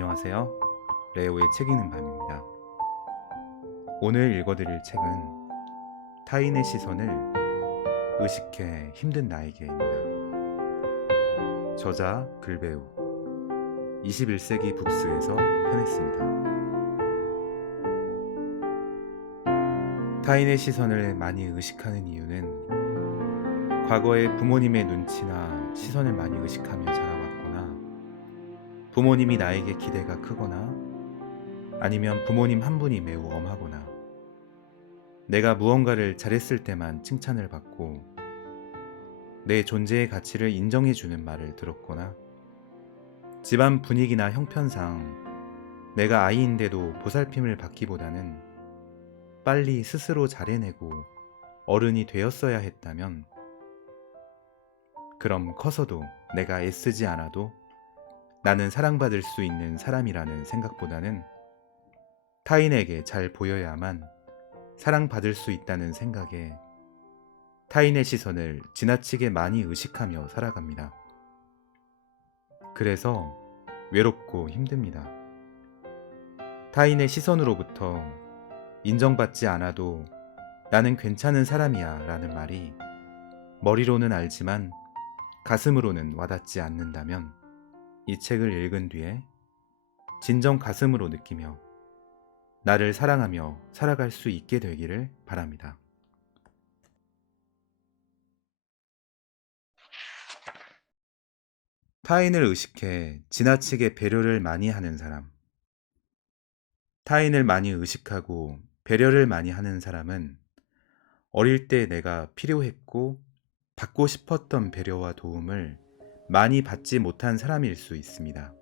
안녕하세요. 레오의 책 읽는 밤입니다. 오늘 읽어드릴 책은 타인의 시선을 의식해 힘든 나에게입니다. 저자 글배우 21세기 북스에서 펴냈습니다. 타인의 시선을 많이 의식하는 이유는 과거에 부모님의 눈치나 시선을 많이 의식하며 자라왔거나 부모님이 나에게 기대가 크거나 아니면 부모님 한 분이 매우 엄하거나 내가 무언가를 잘했을 때만 칭찬을 받고 내 존재의 가치를 인정해주는 말을 들었거나 집안 분위기나 형편상 내가 아이인데도 보살핌을 받기보다는 빨리 스스로 잘해내고 어른이 되었어야 했다면 그럼 커서도 내가 애쓰지 않아도 나는 사랑받을 수 있는 사람이라는 생각보다는 타인에게 잘 보여야만 사랑받을 수 있다는 생각에 타인의 시선을 지나치게 많이 의식하며 살아갑니다. 그래서 외롭고 힘듭니다. 타인의 시선으로부터 인정받지 않아도 나는 괜찮은 사람이야 라는 말이 머리로는 알지만 가슴으로는 와닿지 않는다면 이 책을 읽은 뒤에 진정 가슴으로 느끼며 나를 사랑하며 살아갈 수 있게 되기를 바랍니다. 타인을 의식해 지나치게 배려를 많이 하는 사람. 타인을 많이 의식하고 배려를 많이 하는 사람은 어릴 때 내가 필요했고 받고 싶었던 배려와 도움을 많이 받지 못한 사람일 수 있습니다.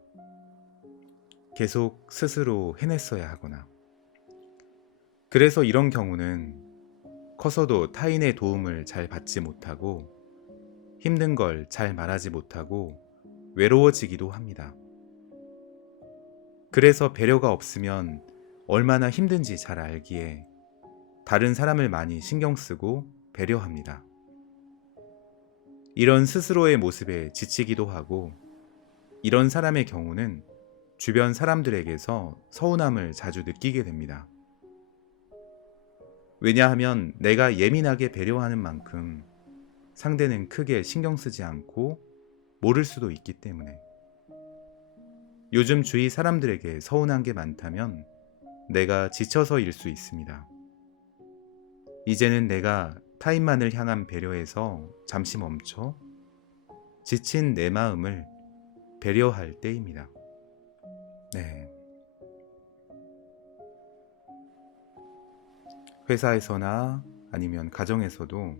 계속 스스로 해냈어야 하거나. 그래서 이런 경우는 커서도 타인의 도움을 잘 받지 못하고 힘든 걸 잘 말하지 못하고 외로워지기도 합니다. 그래서 배려가 없으면 얼마나 힘든지 잘 알기에 다른 사람을 많이 신경 쓰고 배려합니다. 이런 스스로의 모습에 지치기도 하고 이런 사람의 경우는 주변 사람들에게서 서운함을 자주 느끼게 됩니다. 왜냐하면 내가 예민하게 배려하는 만큼 상대는 크게 신경 쓰지 않고 모를 수도 있기 때문에. 요즘 주위 사람들에게 서운한 게 많다면 내가 지쳐서일 수 있습니다. 이제는 내가 타인만을 향한 배려에서 잠시 멈춰 지친 내 마음을 배려할 때입니다. 네. 회사에서나 아니면 가정에서도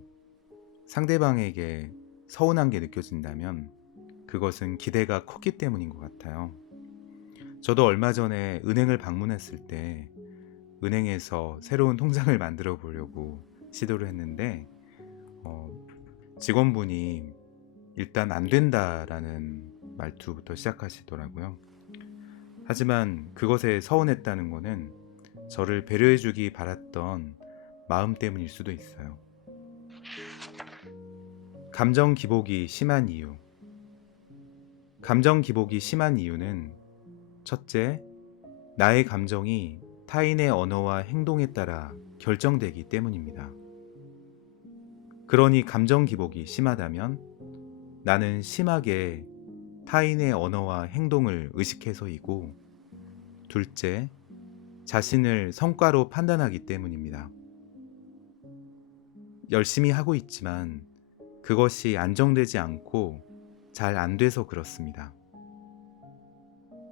상대방에게 서운한 게 느껴진다면 그것은 기대가 컸기 때문인 것 같아요. 저도 얼마 전에 은행을 방문했을 때 은행에서 새로운 통장을 만들어 보려고 시도를 했는데 직원분이 일단 안 된다라는 말투부터 시작하시더라고요. 하지만 그것에 서운했다는 거는 저를 배려해주기 바랐던 마음 때문일 수도 있어요. 감정 기복이 심한 이유. 감정 기복이 심한 이유는 첫째, 나의 감정이 타인의 언어와 행동에 따라 결정되기 때문입니다. 그러니 감정 기복이 심하다면 나는 심하게 타인의 언어와 행동을 의식해서이고, 둘째, 자신을 성과로 판단하기 때문입니다. 열심히 하고 있지만 그것이 안정되지 않고 잘 안 돼서 그렇습니다.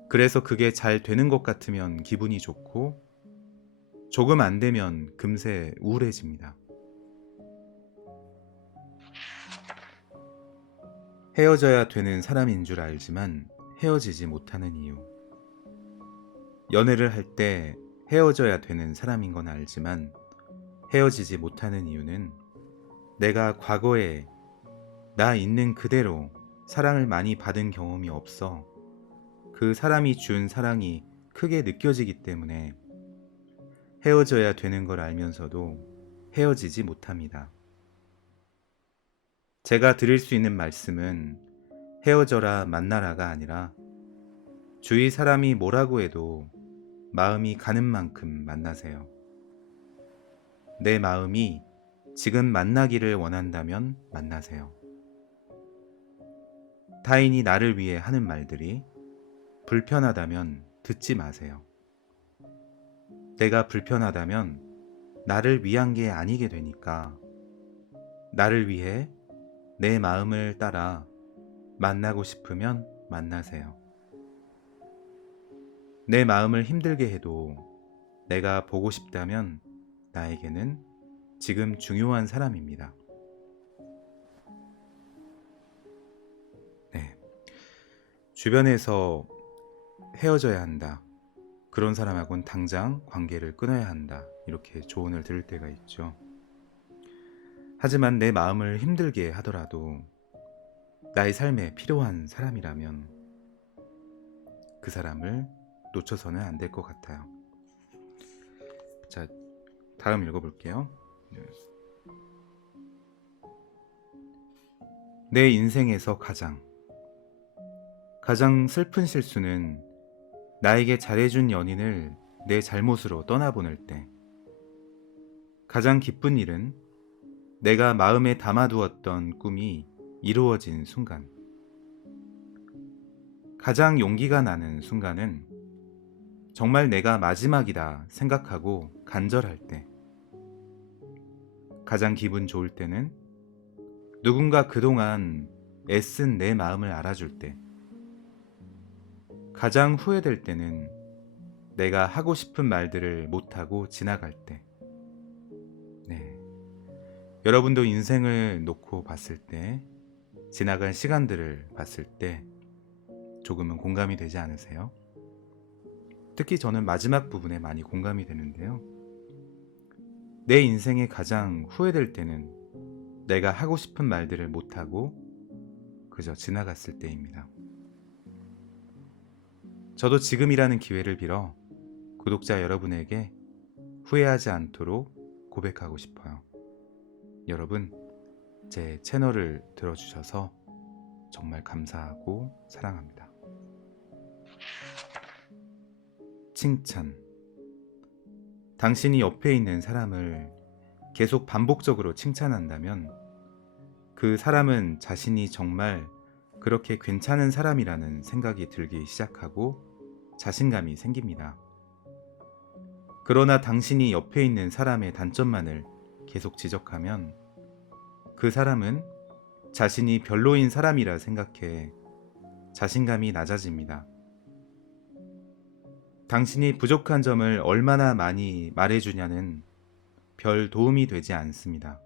그래서 그게 잘 되는 것 같으면 기분이 좋고 조금 안 되면 금세 우울해집니다. 헤어져야 되는 사람인 줄 알지만 헤어지지 못하는 이유. 연애를 할 때 헤어져야 되는 사람인 건 알지만 헤어지지 못하는 이유는 내가 과거에 나 있는 그대로 사랑을 많이 받은 경험이 없어 그 사람이 준 사랑이 크게 느껴지기 때문에 헤어져야 되는 걸 알면서도 헤어지지 못합니다. 제가 드릴 수 있는 말씀은 헤어져라 만나라가 아니라 주위 사람이 뭐라고 해도 마음이 가는 만큼 만나세요. 내 마음이 지금 만나기를 원한다면 만나세요. 타인이 나를 위해 하는 말들이 불편하다면 듣지 마세요. 내가 불편하다면 나를 위한 게 아니게 되니까 나를 위해 내 마음을 따라 만나고 싶으면 만나세요. 내 마음을 힘들게 해도 내가 보고 싶다면 나에게는 지금 중요한 사람입니다. 네. 주변에서 헤어져야 한다. 그런 사람하고는 당장 관계를 끊어야 한다. 이렇게 조언을 들을 때가 있죠. 하지만 내 마음을 힘들게 하더라도 나의 삶에 필요한 사람이라면 그 사람을 놓쳐서는 안 될 것 같아요. 자, 다음 읽어볼게요. 내 인생에서 가장 슬픈 실수는 나에게 잘해준 연인을 내 잘못으로 떠나보낼 때, 가장 기쁜 일은 내가 마음에 담아두었던 꿈이 이루어진 순간, 가장 용기가 나는 순간은 정말 내가 마지막이다 생각하고 간절할 때, 가장 기분 좋을 때는 누군가 그동안 애쓴 내 마음을 알아줄 때, 가장 후회될 때는 내가 하고 싶은 말들을 못하고 지나갈 때. 네. 여러분도 인생을 놓고 봤을 때, 지나간 시간들을 봤을 때 조금은 공감이 되지 않으세요? 특히 저는 마지막 부분에 많이 공감이 되는데요. 내 인생에 가장 후회될 때는 내가 하고 싶은 말들을 못하고 그저 지나갔을 때입니다. 저도 지금이라는 기회를 빌어 구독자 여러분에게 후회하지 않도록 고백하고 싶어요. 여러분, 제 채널을 들어주셔서 정말 감사하고 사랑합니다. 칭찬. 당신이 옆에 있는 사람을 계속 반복적으로 칭찬한다면 그 사람은 자신이 정말 그렇게 괜찮은 사람이라는 생각이 들기 시작하고 자신감이 생깁니다. 그러나 당신이 옆에 있는 사람의 단점만을 계속 지적하면 그 사람은 자신이 별로인 사람이라 생각해 자신감이 낮아집니다. 당신이 부족한 점을 얼마나 많이 말해주냐는 별 도움이 되지 않습니다.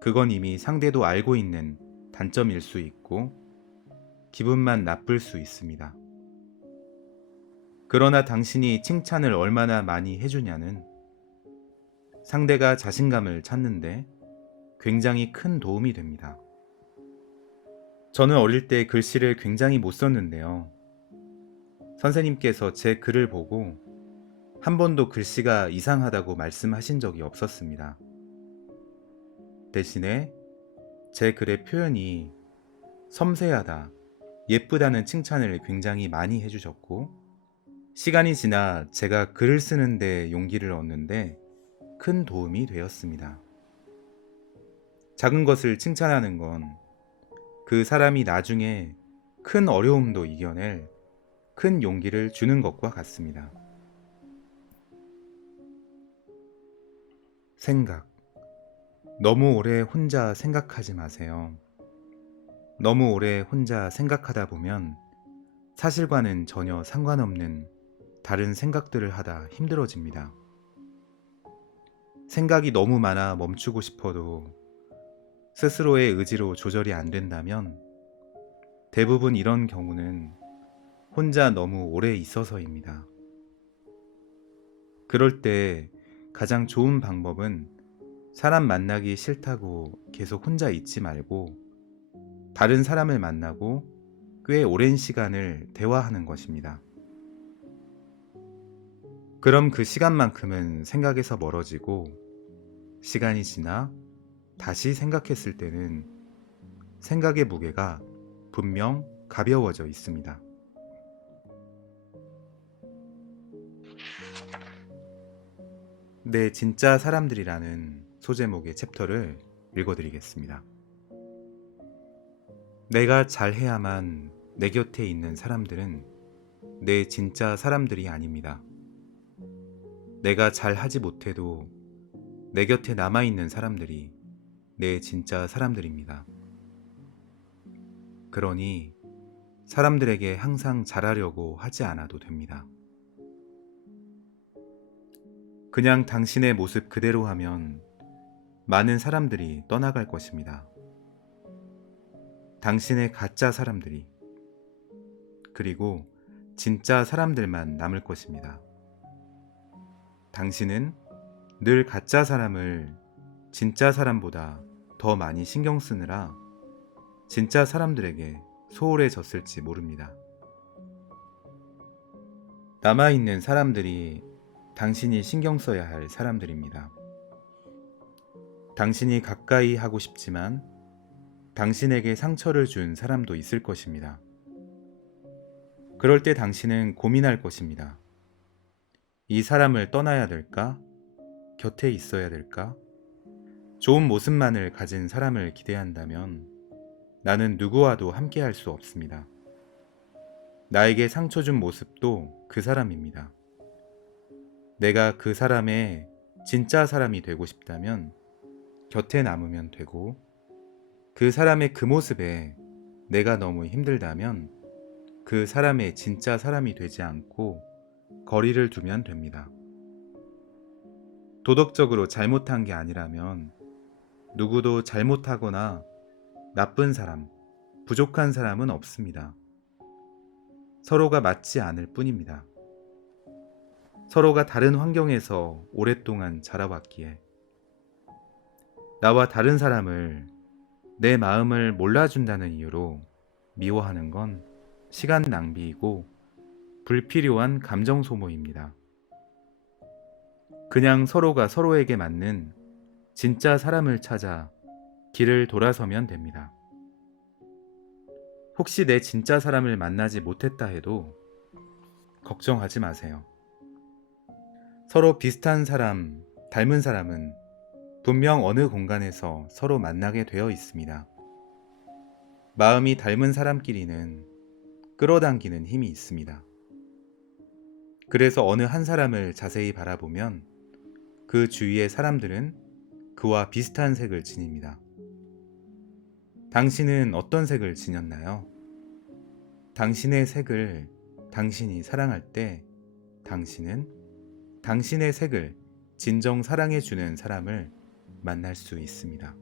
그건 이미 상대도 알고 있는 단점일 수 있고 기분만 나쁠 수 있습니다. 그러나 당신이 칭찬을 얼마나 많이 해주냐는 상대가 자신감을 찾는데 굉장히 큰 도움이 됩니다. 저는 어릴 때 글씨를 굉장히 못 썼는데요. 선생님께서 제 글을 보고 한 번도 글씨가 이상하다고 말씀하신 적이 없었습니다. 대신에 제 글의 표현이 섬세하다, 예쁘다는 칭찬을 굉장히 많이 해주셨고, 시간이 지나 제가 글을 쓰는데 용기를 얻는데 큰 도움이 되었습니다. 작은 것을 칭찬하는 건 그 사람이 나중에 큰 어려움도 이겨낼 큰 용기를 주는 것과 같습니다. 생각. 너무 오래 혼자 생각하지 마세요. 너무 오래 혼자 생각하다 보면 사실과는 전혀 상관없는 다른 생각들을 하다 힘들어집니다. 생각이 너무 많아 멈추고 싶어도 스스로의 의지로 조절이 안 된다면 대부분 이런 경우는 혼자 너무 오래 있어서입니다. 그럴 때 가장 좋은 방법은 사람 만나기 싫다고 계속 혼자 있지 말고 다른 사람을 만나고 꽤 오랜 시간을 대화하는 것입니다. 그럼 그 시간만큼은 생각에서 멀어지고 시간이 지나 다시 생각했을 때는 생각의 무게가 분명 가벼워져 있습니다. 내 진짜 사람들이라는 소제목의 챕터를 읽어드리겠습니다. 내가 잘해야만 내 곁에 있는 사람들은 내 진짜 사람들이 아닙니다. 내가 잘하지 못해도 내 곁에 남아있는 사람들이 내 진짜 사람들입니다. 그러니 사람들에게 항상 잘하려고 하지 않아도 됩니다. 그냥 당신의 모습 그대로 하면 많은 사람들이 떠나갈 것입니다. 당신의 가짜 사람들이, 그리고 진짜 사람들만 남을 것입니다. 당신은 늘 가짜 사람을 진짜 사람보다 더 많이 신경 쓰느라 진짜 사람들에게 소홀해졌을지 모릅니다. 남아있는 사람들이 당신이 신경 써야 할 사람들입니다. 당신이 가까이 하고 싶지만 당신에게 상처를 준 사람도 있을 것입니다. 그럴 때 당신은 고민할 것입니다. 이 사람을 떠나야 될까? 곁에 있어야 될까? 좋은 모습만을 가진 사람을 기대한다면 나는 누구와도 함께 할 수 없습니다. 나에게 상처 준 모습도 그 사람입니다. 내가 그 사람의 진짜 사람이 되고 싶다면 곁에 남으면 되고, 그 사람의 그 모습에 내가 너무 힘들다면 그 사람의 진짜 사람이 되지 않고 거리를 두면 됩니다. 도덕적으로 잘못한 게 아니라면 누구도 잘못하거나 나쁜 사람, 부족한 사람은 없습니다. 서로가 맞지 않을 뿐입니다. 서로가 다른 환경에서 오랫동안 자라왔기에 나와 다른 사람을 내 마음을 몰라준다는 이유로 미워하는 건 시간 낭비이고 불필요한 감정 소모입니다. 그냥 서로가 서로에게 맞는 진짜 사람을 찾아 길을 돌아서면 됩니다. 혹시 내 진짜 사람을 만나지 못했다 해도 걱정하지 마세요. 서로 비슷한 사람, 닮은 사람은 분명 어느 공간에서 서로 만나게 되어 있습니다. 마음이 닮은 사람끼리는 끌어당기는 힘이 있습니다. 그래서 어느 한 사람을 자세히 바라보면 그 주위의 사람들은 그와 비슷한 색을 지닙니다. 당신은 어떤 색을 지녔나요? 당신의 색을 당신이 사랑할 때 당신은 당신의 색을 진정 사랑해주는 사람을 만날 수 있습니다.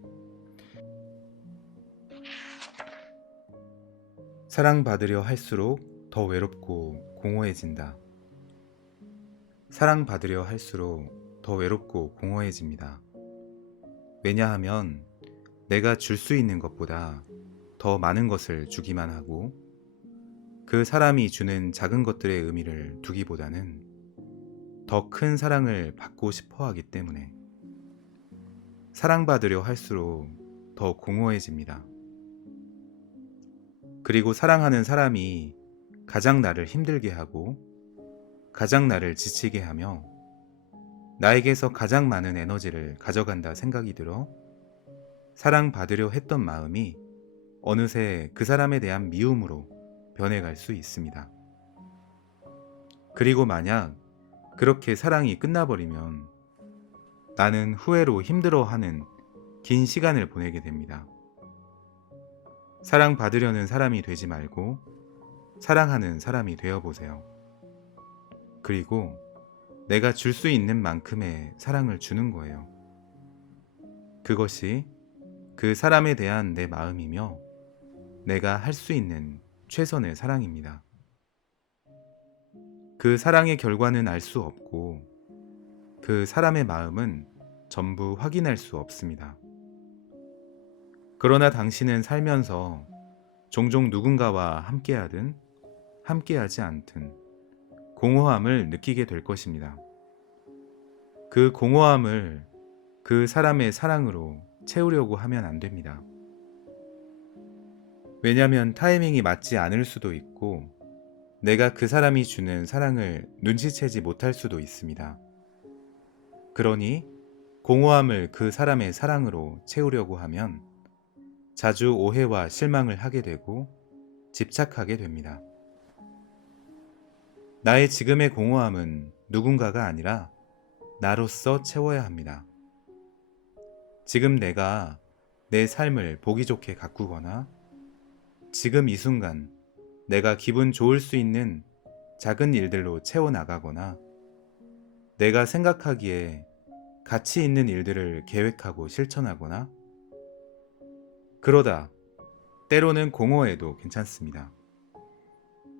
사랑받으려 할수록 더 외롭고 공허해진다. 사랑받으려 할수록 더 외롭고 공허해집니다. 왜냐하면 내가 줄 수 있는 것보다 더 많은 것을 주기만 하고 그 사람이 주는 작은 것들의 의미를 두기보다는 더 큰 사랑을 받고 싶어 하기 때문에 사랑받으려 할수록 더 공허해집니다. 그리고 사랑하는 사람이 가장 나를 힘들게 하고 가장 나를 지치게 하며 나에게서 가장 많은 에너지를 가져간다 생각이 들어 사랑받으려 했던 마음이 어느새 그 사람에 대한 미움으로 변해갈 수 있습니다. 그리고 만약 그렇게 사랑이 끝나버리면 나는 후회로 힘들어하는 긴 시간을 보내게 됩니다. 사랑받으려는 사람이 되지 말고 사랑하는 사람이 되어보세요. 그리고 내가 줄 수 있는 만큼의 사랑을 주는 거예요. 그것이 그 사람에 대한 내 마음이며 내가 할 수 있는 최선의 사랑입니다. 그 사랑의 결과는 알 수 없고 그 사람의 마음은 전부 확인할 수 없습니다. 그러나 당신은 살면서 종종 누군가와 함께하든 함께하지 않든 공허함을 느끼게 될 것입니다. 그 공허함을 그 사람의 사랑으로 채우려고 하면 안 됩니다. 왜냐하면 타이밍이 맞지 않을 수도 있고 내가 그 사람이 주는 사랑을 눈치채지 못할 수도 있습니다. 그러니 공허함을 그 사람의 사랑으로 채우려고 하면 자주 오해와 실망을 하게 되고 집착하게 됩니다. 나의 지금의 공허함은 누군가가 아니라 나로서 채워야 합니다. 지금 내가 내 삶을 보기 좋게 가꾸거나 지금 이 순간 내가 기분 좋을 수 있는 작은 일들로 채워나가거나 내가 생각하기에 가치 있는 일들을 계획하고 실천하거나 그러다 때로는 공허해도 괜찮습니다.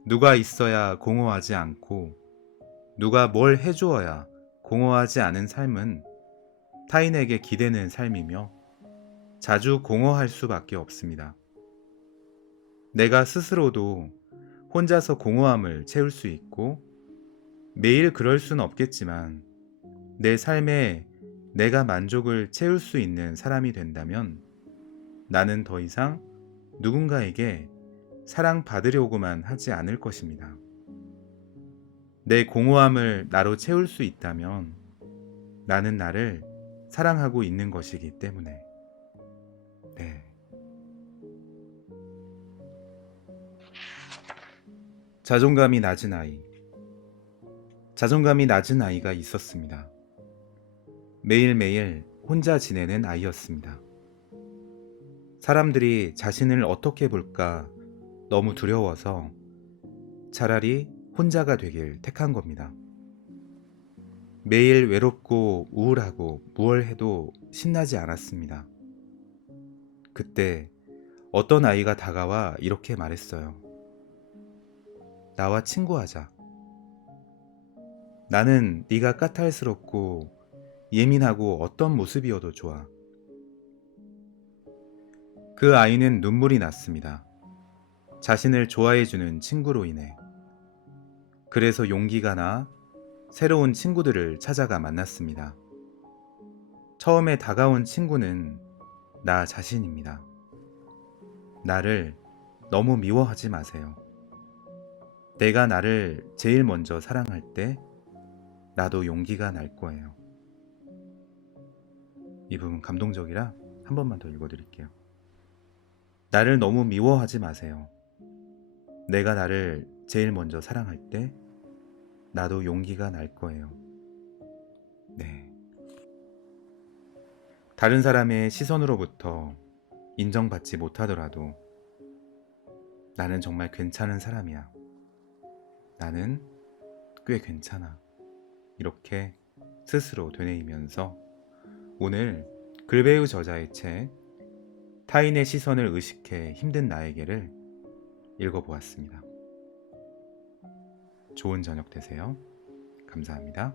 누가 있어야 공허하지 않고 누가 뭘 해주어야 공허하지 않은 삶은 타인에게 기대는 삶이며 자주 공허할 수밖에 없습니다. 내가 스스로도 혼자서 공허함을 채울 수 있고 매일 그럴 순 없겠지만 내 삶에 내가 만족을 채울 수 있는 사람이 된다면 나는 더 이상 누군가에게 사랑받으려고만 하지 않을 것입니다. 내 공허함을 나로 채울 수 있다면 나는 나를 사랑하고 있는 것이기 때문에. 네. 자존감이 낮은 아이. 자존감이 낮은 아이가 있었습니다. 매일매일 혼자 지내는 아이였습니다. 사람들이 자신을 어떻게 볼까 너무 두려워서 차라리 혼자가 되길 택한 겁니다. 매일 외롭고 우울하고 무얼 해도 신나지 않았습니다. 그때 어떤 아이가 다가와 이렇게 말했어요. 나와 친구하자. 나는 네가 까탈스럽고 예민하고 어떤 모습이어도 좋아. 그 아이는 눈물이 났습니다. 자신을 좋아해주는 친구로 인해. 그래서 용기가 나 새로운 친구들을 찾아가 만났습니다. 처음에 다가온 친구는 나 자신입니다. 나를 너무 미워하지 마세요. 내가 나를 제일 먼저 사랑할 때 나도 용기가 날 거예요. 이 부분 감동적이라 한 번만 더 읽어드릴게요. 나를 너무 미워하지 마세요. 내가 나를 제일 먼저 사랑할 때 나도 용기가 날 거예요. 네. 다른 사람의 시선으로부터 인정받지 못하더라도 나는 정말 괜찮은 사람이야. 나는 꽤 괜찮아. 이렇게 스스로 되뇌이면서 오늘 글배우 저자의 책 타인의 시선을 의식해 힘든 나에게를 읽어보았습니다. 좋은 저녁 되세요. 감사합니다.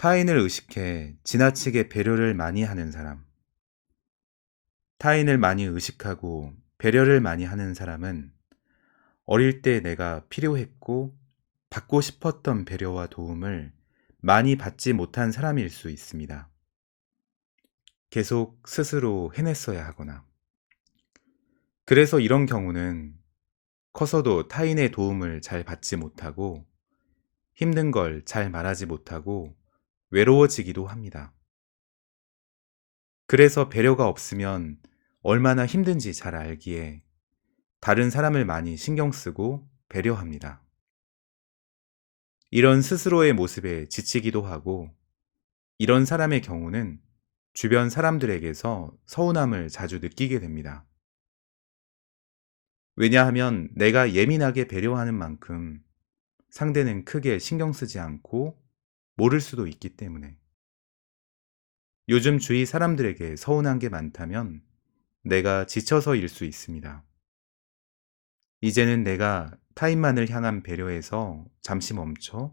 타인을 의식해 지나치게 배려를 많이 하는 사람. 타인을 많이 의식하고 배려를 많이 하는 사람은 어릴 때 내가 필요했고 받고 싶었던 배려와 도움을 많이 받지 못한 사람일 수 있습니다. 계속 스스로 해냈어야 하거나. 그래서 이런 경우는 커서도 타인의 도움을 잘 받지 못하고 힘든 걸 잘 말하지 못하고 외로워지기도 합니다. 그래서 배려가 없으면 얼마나 힘든지 잘 알기에 다른 사람을 많이 신경 쓰고 배려합니다. 이런 스스로의 모습에 지치기도 하고 이런 사람의 경우는 주변 사람들에게서 서운함을 자주 느끼게 됩니다. 왜냐하면 내가 예민하게 배려하는 만큼 상대는 크게 신경 쓰지 않고 모를 수도 있기 때문에. 요즘 주위 사람들에게 서운한 게 많다면 내가 지쳐서일 수 있습니다. 이제는 내가 타인만을 향한 배려에서 잠시 멈춰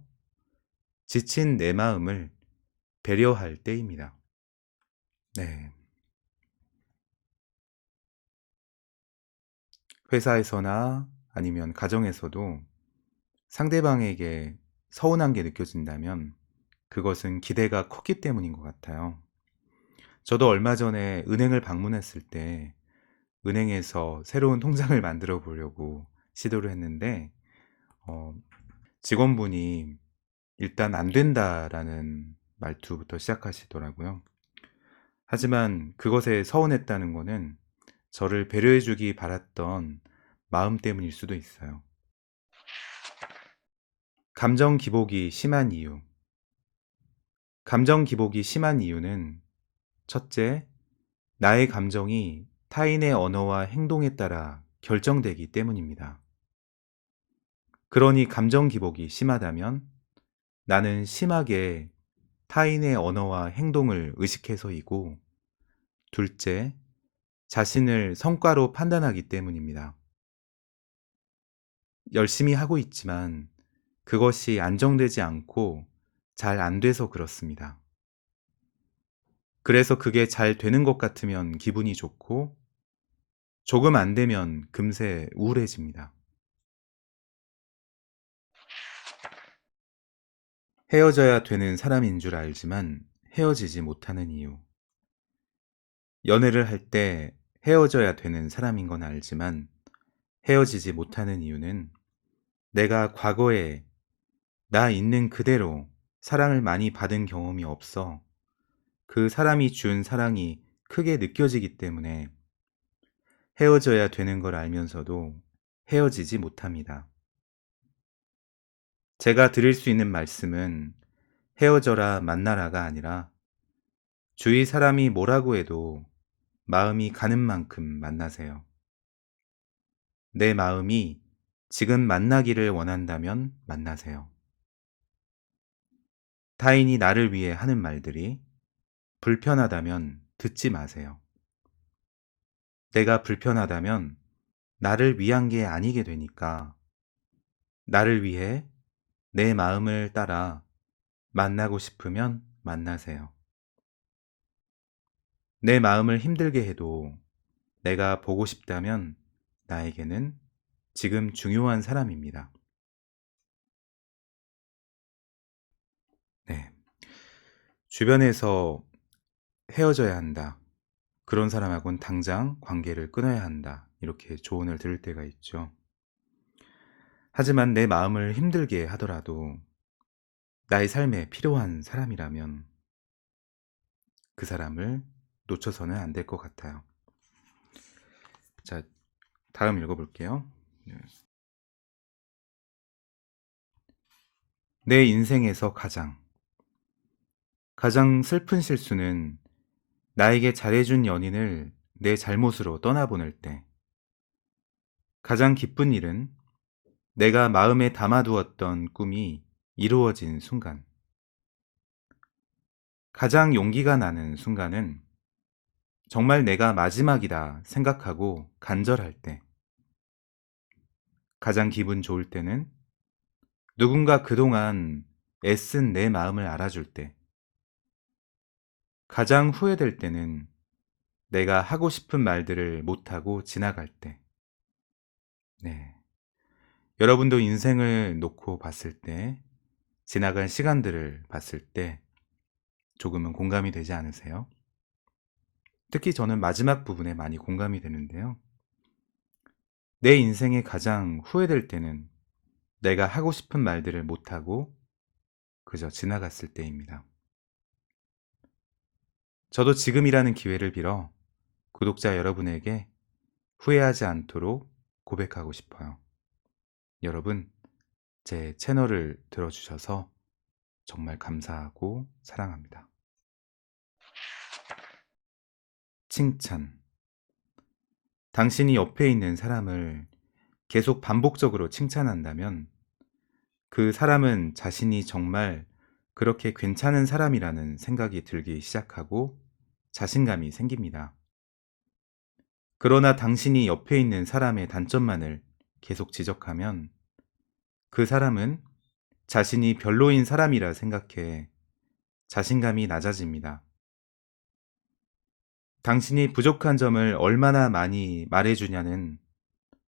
지친 내 마음을 배려할 때입니다. 네. 회사에서나 아니면 가정에서도 상대방에게 서운한 게 느껴진다면 그것은 기대가 컸기 때문인 것 같아요. 저도 얼마 전에 은행을 방문했을 때 은행에서 새로운 통장을 만들어 보려고 시도를 했는데 어, 직원분이 일단 안 된다라는 말투부터 시작하시더라고요. 하지만 그것에 서운했다는 거는 저를 배려해 주기 바랐던 마음 때문일 수도 있어요. 감정 기복이 심한 이유. 감정 기복이 심한 이유는 첫째, 나의 감정이 타인의 언어와 행동에 따라 결정되기 때문입니다. 그러니 감정 기복이 심하다면 나는 심하게 타인의 언어와 행동을 의식해서이고, 둘째, 자신을 성과로 판단하기 때문입니다. 열심히 하고 있지만 그것이 안정되지 않고 잘 안 돼서 그렇습니다. 그래서 그게 잘 되는 것 같으면 기분이 좋고 조금 안 되면 금세 우울해집니다. 헤어져야 되는 사람인 줄 알지만 헤어지지 못하는 이유. 연애를 할 때 헤어져야 되는 사람인 건 알지만 헤어지지 못하는 이유는 내가 과거에 나 있는 그대로 사랑을 많이 받은 경험이 없어 그 사람이 준 사랑이 크게 느껴지기 때문에 헤어져야 되는 걸 알면서도 헤어지지 못합니다. 제가 드릴 수 있는 말씀은 헤어져라 만나라가 아니라 주위 사람이 뭐라고 해도 마음이 가는 만큼 만나세요. 내 마음이 지금 만나기를 원한다면 만나세요. 타인이 나를 위해 하는 말들이 불편하다면 듣지 마세요. 내가 불편하다면 나를 위한 게 아니게 되니까 나를 위해 내 마음을 따라 만나고 싶으면 만나세요. 내 마음을 힘들게 해도 내가 보고 싶다면 나에게는 지금 중요한 사람입니다. 네. 주변에서 헤어져야 한다. 그런 사람하고는 당장 관계를 끊어야 한다. 이렇게 조언을 들을 때가 있죠. 하지만 내 마음을 힘들게 하더라도 나의 삶에 필요한 사람이라면 그 사람을 놓쳐서는 안 될 것 같아요. 자, 다음 읽어볼게요. 네. 내 인생에서 가장 슬픈 실수는 나에게 잘해준 연인을 내 잘못으로 떠나보낼 때, 가장 기쁜 일은 내가 마음에 담아두었던 꿈이 이루어진 순간, 가장 용기가 나는 순간은 정말 내가 마지막이다 생각하고 간절할 때, 가장 기분 좋을 때는 누군가 그동안 애쓴 내 마음을 알아줄 때, 가장 후회될 때는 내가 하고 싶은 말들을 못하고 지나갈 때. 네. 여러분도 인생을 놓고 봤을 때, 지나간 시간들을 봤을 때 조금은 공감이 되지 않으세요? 특히 저는 마지막 부분에 많이 공감이 되는데요. 내 인생에 가장 후회될 때는 내가 하고 싶은 말들을 못하고 그저 지나갔을 때입니다. 저도 지금이라는 기회를 빌어 구독자 여러분에게 후회하지 않도록 고백하고 싶어요. 여러분, 제 채널을 들어주셔서 정말 감사하고 사랑합니다. 칭찬. 당신이 옆에 있는 사람을 계속 반복적으로 칭찬한다면 그 사람은 자신이 정말 그렇게 괜찮은 사람이라는 생각이 들기 시작하고 자신감이 생깁니다. 그러나 당신이 옆에 있는 사람의 단점만을 계속 지적하면 그 사람은 자신이 별로인 사람이라 생각해 자신감이 낮아집니다. 당신이 부족한 점을 얼마나 많이 말해주냐는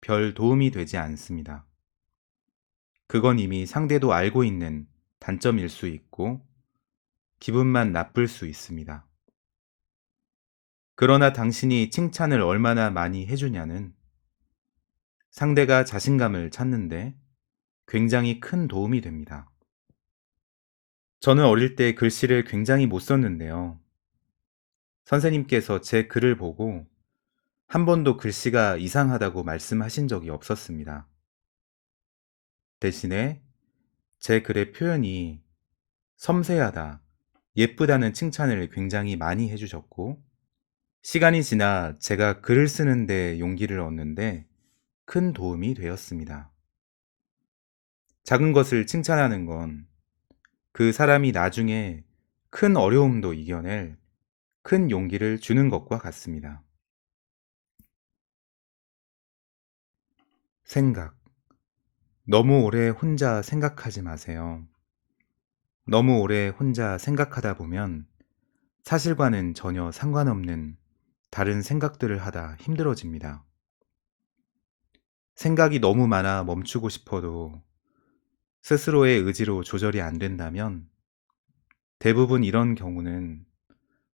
별 도움이 되지 않습니다. 그건 이미 상대도 알고 있는 단점일 수 있고 기분만 나쁠 수 있습니다. 그러나 당신이 칭찬을 얼마나 많이 해주냐는 상대가 자신감을 찾는데 굉장히 큰 도움이 됩니다. 저는 어릴 때 글씨를 굉장히 못 썼는데요. 선생님께서 제 글을 보고 한 번도 글씨가 이상하다고 말씀하신 적이 없었습니다. 대신에 제 글의 표현이 섬세하다, 예쁘다는 칭찬을 굉장히 많이 해주셨고, 시간이 지나 제가 글을 쓰는데 용기를 얻는데 큰 도움이 되었습니다. 작은 것을 칭찬하는 건 그 사람이 나중에 큰 어려움도 이겨낼 큰 용기를 주는 것과 같습니다. 생각. 너무 오래 혼자 생각하지 마세요. 너무 오래 혼자 생각하다 보면 사실과는 전혀 상관없는 다른 생각들을 하다 힘들어집니다. 생각이 너무 많아 멈추고 싶어도 스스로의 의지로 조절이 안 된다면 대부분 이런 경우는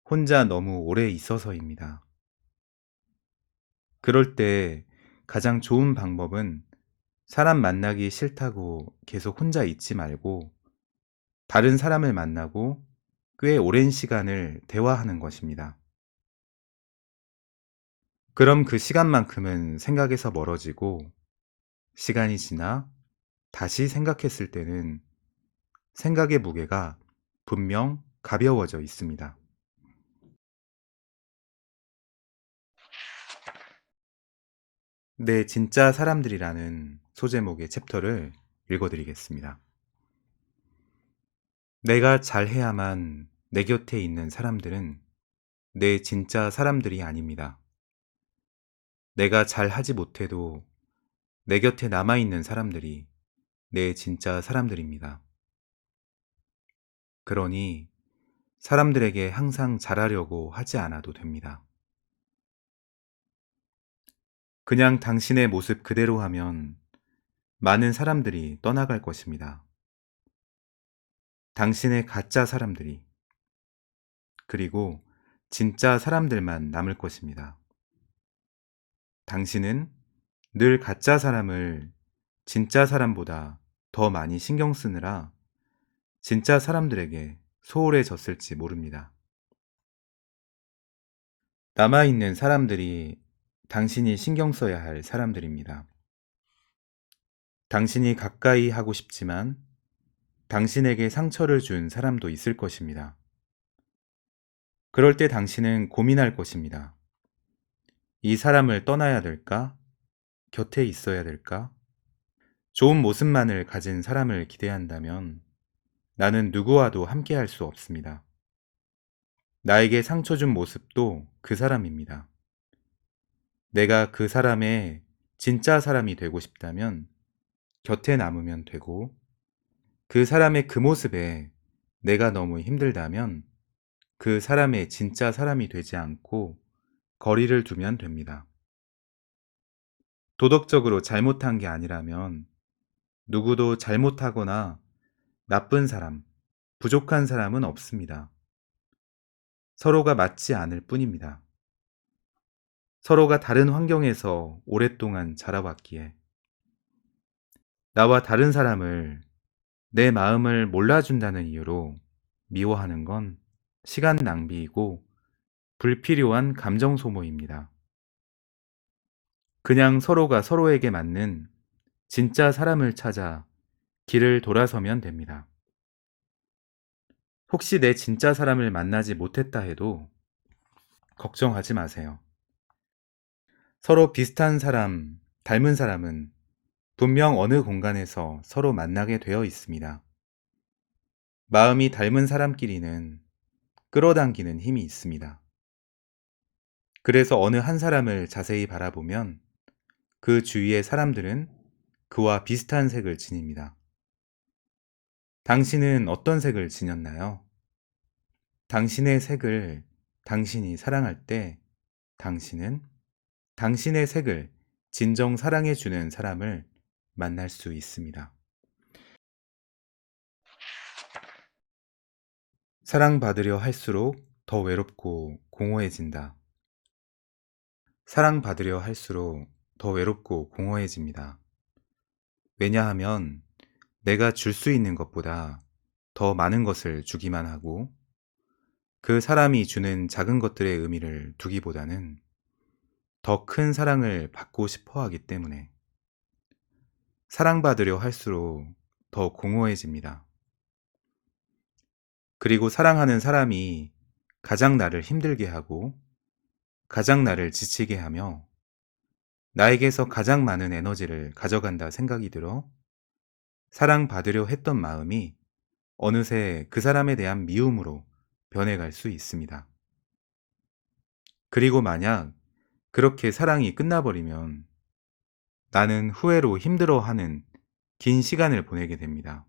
혼자 너무 오래 있어서입니다. 그럴 때 가장 좋은 방법은 사람 만나기 싫다고 계속 혼자 있지 말고 다른 사람을 만나고 꽤 오랜 시간을 대화하는 것입니다. 그럼 그 시간만큼은 생각에서 멀어지고 시간이 지나 다시 생각했을 때는 생각의 무게가 분명 가벼워져 있습니다. 내 진짜 사람들이라는 소제목의 챕터를 읽어드리겠습니다. 내가 잘해야만 내 곁에 있는 사람들은 내 진짜 사람들이 아닙니다. 내가 잘하지 못해도 내 곁에 남아있는 사람들이 내 진짜 사람들입니다. 그러니 사람들에게 항상 잘하려고 하지 않아도 됩니다. 그냥 당신의 모습 그대로 하면 많은 사람들이 떠나갈 것입니다. 당신의 가짜 사람들이, 그리고 진짜 사람들만 남을 것입니다. 당신은 늘 가짜 사람을 진짜 사람보다 더 많이 신경 쓰느라 진짜 사람들에게 소홀해졌을지 모릅니다. 남아있는 사람들이 당신이 신경 써야 할 사람들입니다. 당신이 가까이 하고 싶지만 당신에게 상처를 준 사람도 있을 것입니다. 그럴 때 당신은 고민할 것입니다. 이 사람을 떠나야 될까? 곁에 있어야 될까? 좋은 모습만을 가진 사람을 기대한다면 나는 누구와도 함께 할 수 없습니다. 나에게 상처 준 모습도 그 사람입니다. 내가 그 사람의 진짜 사람이 되고 싶다면 곁에 남으면 되고 그 사람의 그 모습에 내가 너무 힘들다면 그 사람의 진짜 사람이 되지 않고 거리를 두면 됩니다. 도덕적으로 잘못한 게 아니라면 누구도 잘못하거나 나쁜 사람, 부족한 사람은 없습니다. 서로가 맞지 않을 뿐입니다. 서로가 다른 환경에서 오랫동안 자라왔기에 나와 다른 사람을 내 마음을 몰라준다는 이유로 미워하는 건 시간 낭비이고 불필요한 감정 소모입니다. 그냥 서로가 서로에게 맞는 진짜 사람을 찾아 길을 돌아서면 됩니다. 혹시 내 진짜 사람을 만나지 못했다 해도 걱정하지 마세요. 서로 비슷한 사람, 닮은 사람은 분명 어느 공간에서 서로 만나게 되어 있습니다. 마음이 닮은 사람끼리는 끌어당기는 힘이 있습니다. 그래서 어느 한 사람을 자세히 바라보면 그 주위의 사람들은 그와 비슷한 색을 지닙니다. 당신은 어떤 색을 지녔나요? 당신의 색을 당신이 사랑할 때 당신은 당신의 색을 진정 사랑해주는 사람을 만날 수 있습니다. 사랑받으려 할수록 더 외롭고 공허해진다. 사랑받으려 할수록 더 외롭고 공허해집니다. 왜냐하면 내가 줄 수 있는 것보다 더 많은 것을 주기만 하고 그 사람이 주는 작은 것들의 의미를 두기보다는 더 큰 사랑을 받고 싶어 하기 때문에 사랑받으려 할수록 더 공허해집니다. 그리고 사랑하는 사람이 가장 나를 힘들게 하고 가장 나를 지치게 하며 나에게서 가장 많은 에너지를 가져간다 생각이 들어 사랑받으려 했던 마음이 어느새 그 사람에 대한 미움으로 변해갈 수 있습니다. 그리고 만약 그렇게 사랑이 끝나버리면 나는 후회로 힘들어하는 긴 시간을 보내게 됩니다.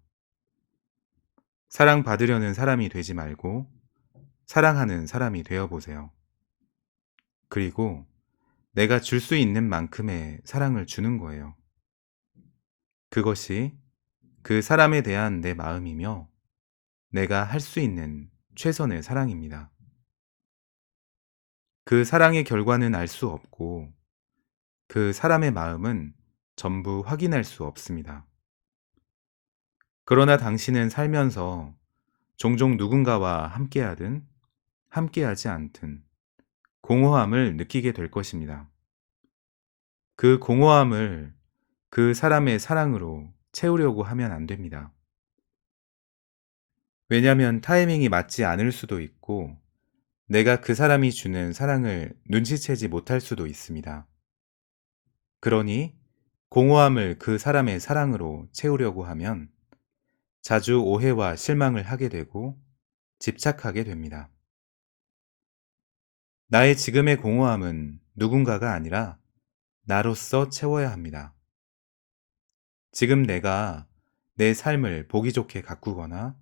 사랑받으려는 사람이 되지 말고 사랑하는 사람이 되어보세요. 그리고 내가 줄 수 있는 만큼의 사랑을 주는 거예요. 그것이 그 사람에 대한 내 마음이며 내가 할 수 있는 최선의 사랑입니다. 그 사랑의 결과는 알 수 없고 그 사람의 마음은 전부 확인할 수 없습니다. 그러나 당신은 살면서 종종 누군가와 함께하든 함께하지 않든 공허함을 느끼게 될 것입니다. 그 공허함을 그 사람의 사랑으로 채우려고 하면 안 됩니다. 왜냐하면 타이밍이 맞지 않을 수도 있고 내가 그 사람이 주는 사랑을 눈치채지 못할 수도 있습니다. 그러니 공허함을 그 사람의 사랑으로 채우려고 하면 자주 오해와 실망을 하게 되고 집착하게 됩니다. 나의 지금의 공허함은 누군가가 아니라 나로서 채워야 합니다. 지금 내가 내 삶을 보기 좋게 가꾸거나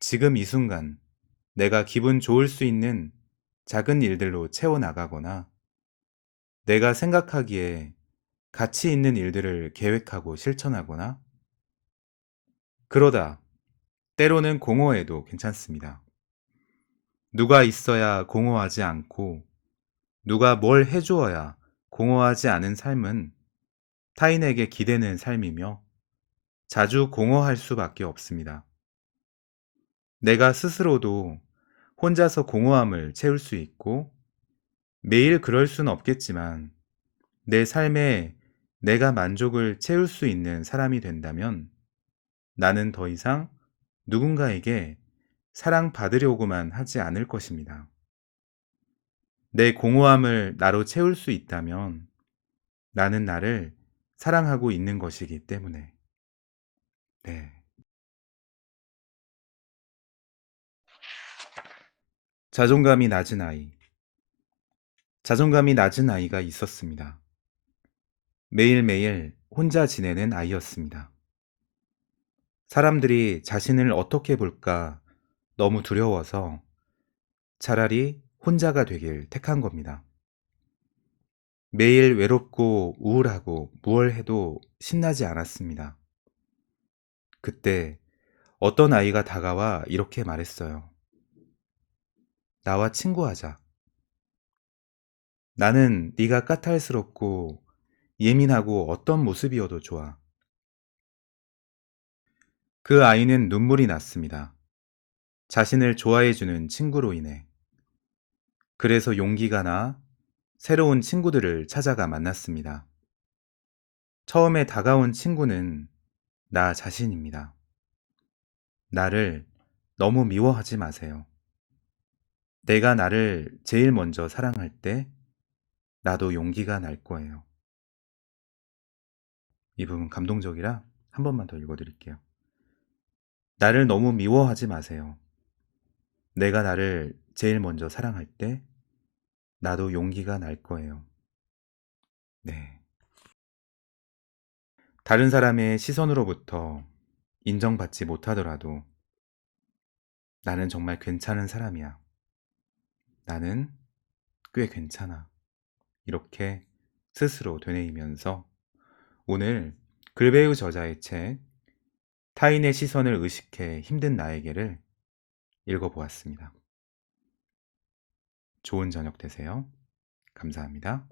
지금 이 순간 내가 기분 좋을 수 있는 작은 일들로 채워나가거나 내가 생각하기에 가치 있는 일들을 계획하고 실천하거나 그러다 때로는 공허해도 괜찮습니다. 누가 있어야 공허하지 않고 누가 뭘 해주어야 공허하지 않은 삶은 타인에게 기대는 삶이며 자주 공허할 수밖에 없습니다. 내가 스스로도 혼자서 공허함을 채울 수 있고 매일 그럴 수는 없겠지만 내 삶에 내가 만족을 채울 수 있는 사람이 된다면 나는 더 이상 누군가에게 사랑받으려고만 하지 않을 것입니다. 내 공허함을 나로 채울 수 있다면 나는 나를 사랑하고 있는 것이기 때문에. 네. 자존감이 낮은 아이. 자존감이 낮은 아이가 있었습니다. 매일매일 혼자 지내는 아이였습니다. 사람들이 자신을 어떻게 볼까 너무 두려워서 차라리 혼자가 되길 택한 겁니다. 매일 외롭고 우울하고 무얼 해도 신나지 않았습니다. 그때 어떤 아이가 다가와 이렇게 말했어요. 나와 친구하자. 나는 네가 까탈스럽고 예민하고 어떤 모습이어도 좋아. 그 아이는 눈물이 났습니다. 자신을 좋아해주는 친구로 인해. 그래서 용기가 나 새로운 친구들을 찾아가 만났습니다. 처음에 다가온 친구는 나 자신입니다. 나를 너무 미워하지 마세요. 내가 나를 제일 먼저 사랑할 때 나도 용기가 날 거예요. 이 부분 감동적이라 한 번만 더 읽어드릴게요. 나를 너무 미워하지 마세요. 내가 나를 제일 먼저 사랑할 때 나도 용기가 날 거예요. 네. 다른 사람의 시선으로부터 인정받지 못하더라도 나는 정말 괜찮은 사람이야. 나는 꽤 괜찮아. 이렇게 스스로 되뇌이면서 오늘 글베우 저자의 책 타인의 시선을 의식해 힘든 나에게를 읽어보았습니다. 좋은 저녁 되세요. 감사합니다.